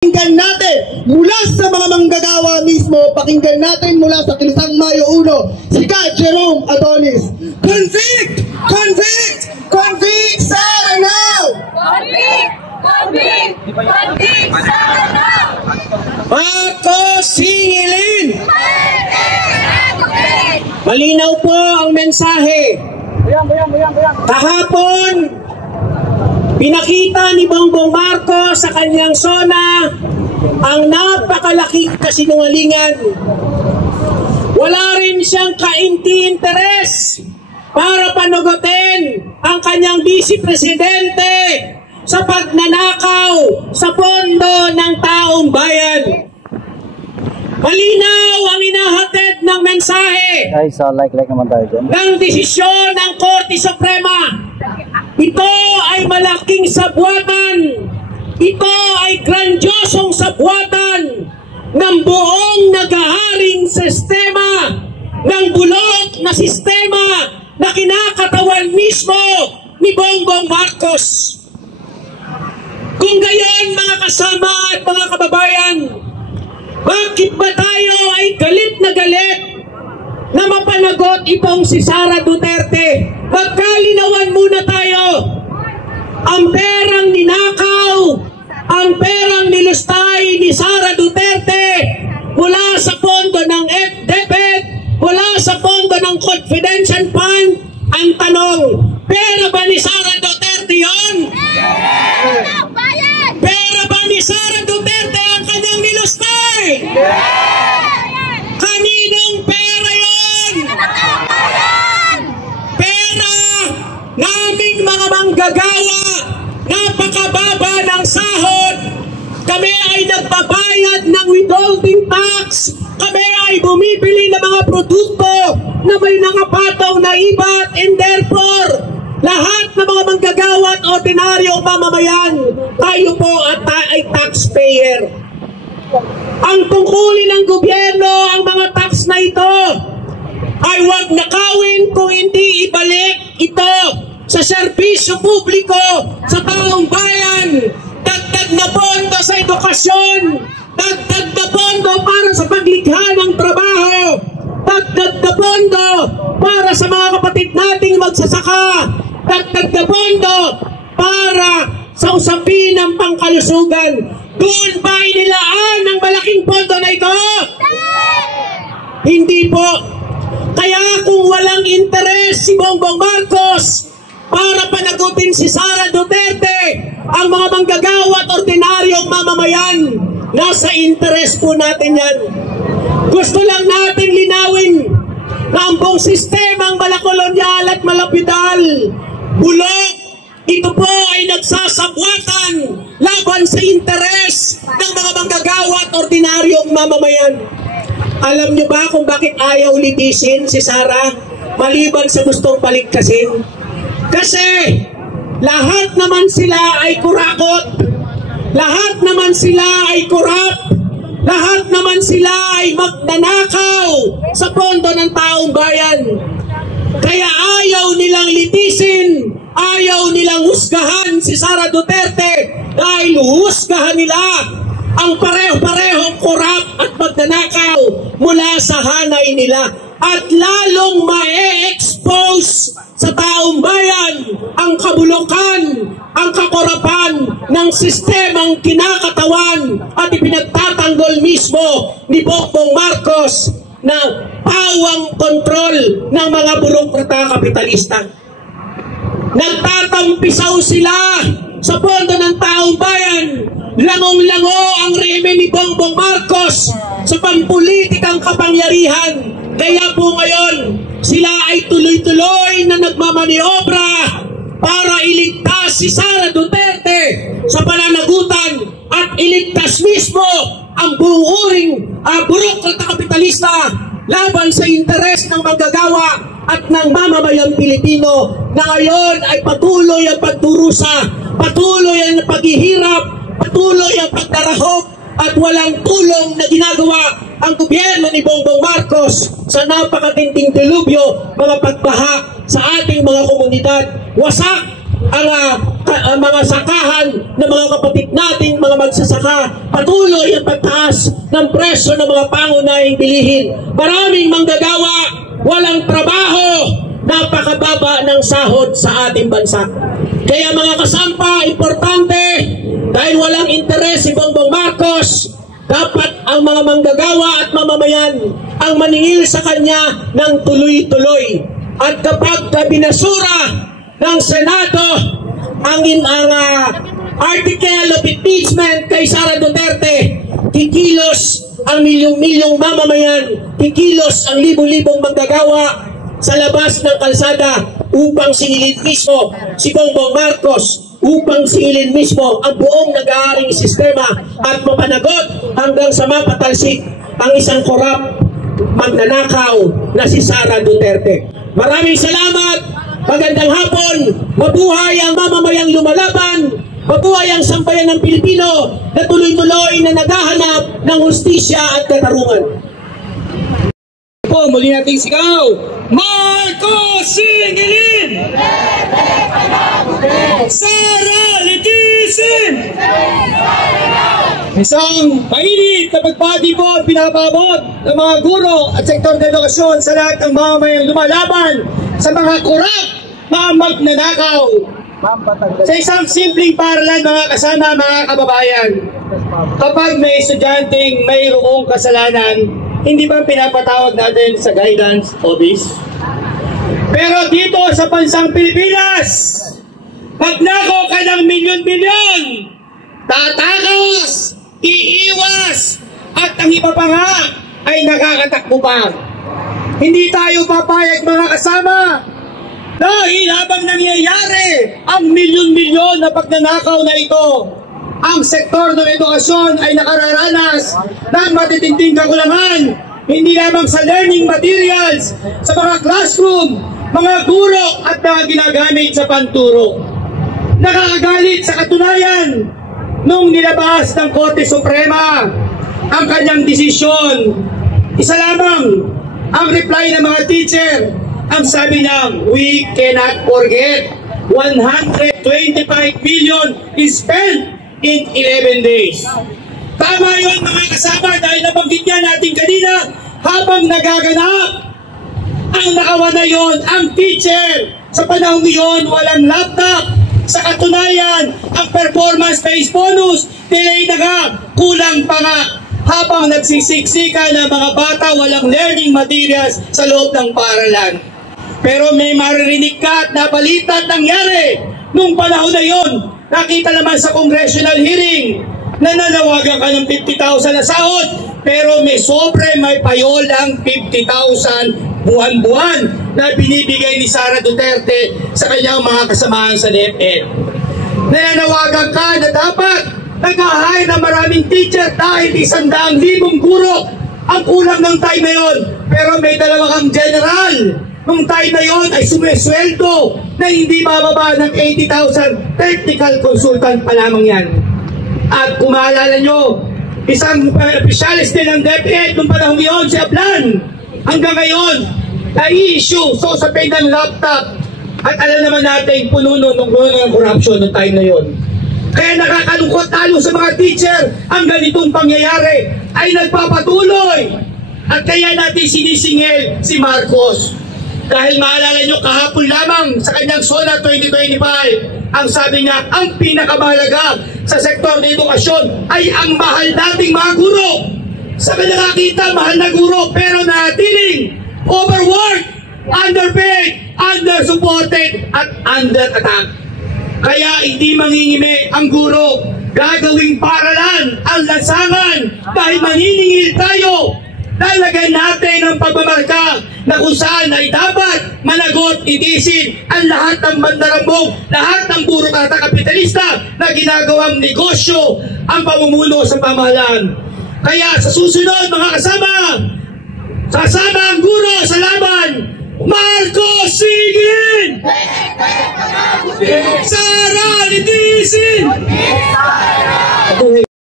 Pakinggan natin mula sa mga manggagawa mismo, pakinggan natin mula sa Kilusang Mayo 1, si Ka Jerome Adonis. Convict! Convict! Convict Sara now! Convict! Convict! Convict Sara now! Marcos singilin! Malinaw po ang mensahe. Kahapon, pinakita ni Bongbong Marcos sa kanyang SONA ang napakalaking kasinungalingan. Wala rin siyang kainti-interes para panugutin ang kanyang vice-presidente sa pagnanakaw sa pondo ng taong bayan. Malinaw ang inahatid ng mensahe ng desisyon ng Korte Suprema. Ito ay malaking sabwatan. Ito ay grandiosong sabwatan ng buong nagaharing sistema, ng bulok na sistema na kinakatawan mismo ni Bongbong Marcos. Kung gayon, mga kasama at mga kababayan, bakit ba tayo ay galit na mapanagot itong si Sara Duterte? Magkalinawan muna tayo. Ang perang ninakaw, ang perang nilustay ni Sara Duterte mula sa pondo ng DepEd, mula sa pondo ng Confidential Fund, ang tanong, pera ba ni Sara Duterte yun? Pera ba ni Sara Duterte ang kanyang nilustay? Kaninong pera yun? Pera naming mga manggagawa, napakababa ng sahod. Kami ay nagbabayad ng withholding tax. Kami ay bumibili ng mga produkto na may nakapataw na ibat, and therefore lahat ng mga manggagawa at ordinaryong mamamayan, tayo po at ay taxpayer. Ang tungkulin ng gobyerno, ang mga tax na ito ay huwag nakawin kung hindi ibalik ito sa serbisyo publiko sa taong bayan. Dagdag na pondo sa edukasyon, dagdag na pondo para sa paglikha ng trabaho, dagdag na pondo para sa mga kapatid nating magsasaka, dagdag na pondo para sa usapin ng pangkalusugan. Doon ba inilaan ang malaking pondo na ito? Hindi po. Kaya kung walang interes si Bongbong Marcos para panagutin si Sara Duterte, ang mga manggagawa at ordinaryong mamamayan, nasa interes po natin yan. Gusto lang natin linawin na ang buong sistemang malakolonyal at malapidal, bulok, ito po ay nagsasabwatan laban sa interes ng mga manggagawa at ordinaryong mamamayan. Alam niyo ba kung bakit ayaw litisin si Sara maliban sa gustong paligtasin? Kasi lahat naman sila ay kurakot, lahat naman sila ay korap, lahat naman sila ay magnanakaw sa pondo ng taong bayan. Kaya ayaw nilang litisin, ayaw nilang husgahan si Sara Duterte dahil husgahan nila ang pareho-parehong korap at magnanakaw mula sa hanay nila, at lalong ma-expose sa taong bayan ang kabulukan, ang kakorapan ng sistemang kinakatawan at ipinagtatanggol mismo ni Bongbong Marcos na pawang kontrol ng mga burokrata kapitalista. Nagtatampisaw sila sa pondo ng taong bayan. Langong-lango ang rehime ni Bongbong Marcos sa pampulitikang kapangyarihan. Kaya po ngayon, sila ay tuloy-tuloy na nagmamaniobra para iligtas si Sara Duterte sa pananagutan at iligtas mismo ang buong uring burokrata kapitalista laban sa interes ng manggagawa at ng mamamayang Pilipino na ngayon ay patuloy ang pagdurusa, patuloy ang paghihirap, patuloy ang pagdarahop at walang tulong na ginagawa ang gobyerno ni Bongbong Marcos sa napakatinding dilubyo, mga pagbaha sa ating mga komunidad. Wasak ang mga sakahan ng mga kapatid nating mga magsasaka, patuloy ang pagtaas ng presyo ng mga pangunahing bilihin. Maraming manggagawa, walang trabaho, napakababa ng sahod sa ating bansa. Kaya mga kasampa, importante, dahil walang interes si Bongbong Marcos, dapat ang mga manggagawa at mamamayan ang maningil sa kanya ng tuloy-tuloy. At kapag binasura ng Senado ang article of impeachment kay Sara Duterte, kikilos ang milyong-milyong mamamayan, kikilos ang libo-libong manggagawa sa labas ng kalsada upang singilin mismo si Bongbong Marcos, upang singilin mismo ang buong nag-aaring sistema at mapanagot hanggang sa mapatalsik ang isang korap magnanakaw na si Sara Duterte. Maraming salamat, magandang hapon, mabuhay ang mamamayang lumalaban, mabuhay ang sambayan ng Pilipino na tuloy-tuloy na naghahanap ng hustisya at katarungan. Po, muli nating sigaw, Marcos singilin! Sara litisin! Isang mainit na pagbati po at pinapabot ng mga guro at sektor ng edukasyon sa lahat ng mamamayang lumalaban sa mga kurap, mga magnanakaw. Sa isang simpleng paralan, mga kasama, mga kababayan, kapag may estudyanteng mayroong kasalanan, hindi ba pinapatawag natin sa guidance office? Pero dito sa bansang Pilipinas, magnakaw ka ng milyon-milyon, tatakas, iiwas, at ang iba pa nga ay nakakatakbo pa. Hindi tayo papayag, mga kasama, dahil habang nangyayari ang milyon-milyon na pagnanakaw na ito, ang sektor ng edukasyon ay nakararanas ng matitinding kakulangan, hindi lamang sa learning materials, sa mga classroom, mga guro at mga ginagamit sa panturo. Nakakagalit sa katunayan nung nilabas ng Korte Suprema ang kanyang desisyon. Isa lamang ang reply ng mga teacher. Ang sabi niya, we cannot forget 125 million is spent in 11 days. Tama yun, mga kasama, dahil nabanggit niya natin kanina, habang nagaganap ang nakawan na yun, ang teacher sa panahon yun walang laptop. Sa katunayan, ang performance-based bonus delay na nga, kulang pa nga, habang nagsisiksika ng mga bata walang learning materials sa loob ng paaralan. Pero may maririnig ka at nabalita at nangyari nung panahon na yun. Nakita naman sa congressional hearing na nanawagan ka ng 50,000 na sahod, pero may sobre, may payolang 50,000 buwan-buwan na binibigay ni Sara Duterte sa kanyang mga kasamahan sa DepEd. Nananawagan ka na dapat nag-hire na maraming teacher dahil 100,000 guro ang kulang ng time na yun, pero may dalawa kang general nung time na yon ay sumesweldo na hindi bababa ng 80,000, technical consultant pa lamang yan. At kung maalala nyo, isang specialist din ng DepEd nung panahon yon, si Ablan, hanggang ngayon, na-issue, so sa pay ng laptop. At alam naman natin, pununo ng corruption ng time na yon. Kaya nakakalungkot talo sa mga teacher, ang ganitong pangyayari ay nagpapatuloy. At kaya natin sinisingil si Marcos. Dahil maalala nyo, kahapon lamang sa kanyang SONA 2025, ang sabi niya, ang pinakamahalaga sa sektor ng edukasyon ay ang mahal nating mga guro. Sa nakakita, mahal na guro, pero natiling overworked, underpaid, undersupported, at under attack. Kaya hindi mangingimi ang guro, gagawing paralan ang lansangan dahil maniningil tayo. Lalagyan natin ang pagmamarka na kung saan ay dapat managot, itisin ang lahat ng mandarambog, lahat ng burokrata kapitalista na ginagawang negosyo ang pamumuno sa pamahalaan. Kaya sa susunod, mga kasama ang guro sa laban, Marcos singilin! Sara litisin!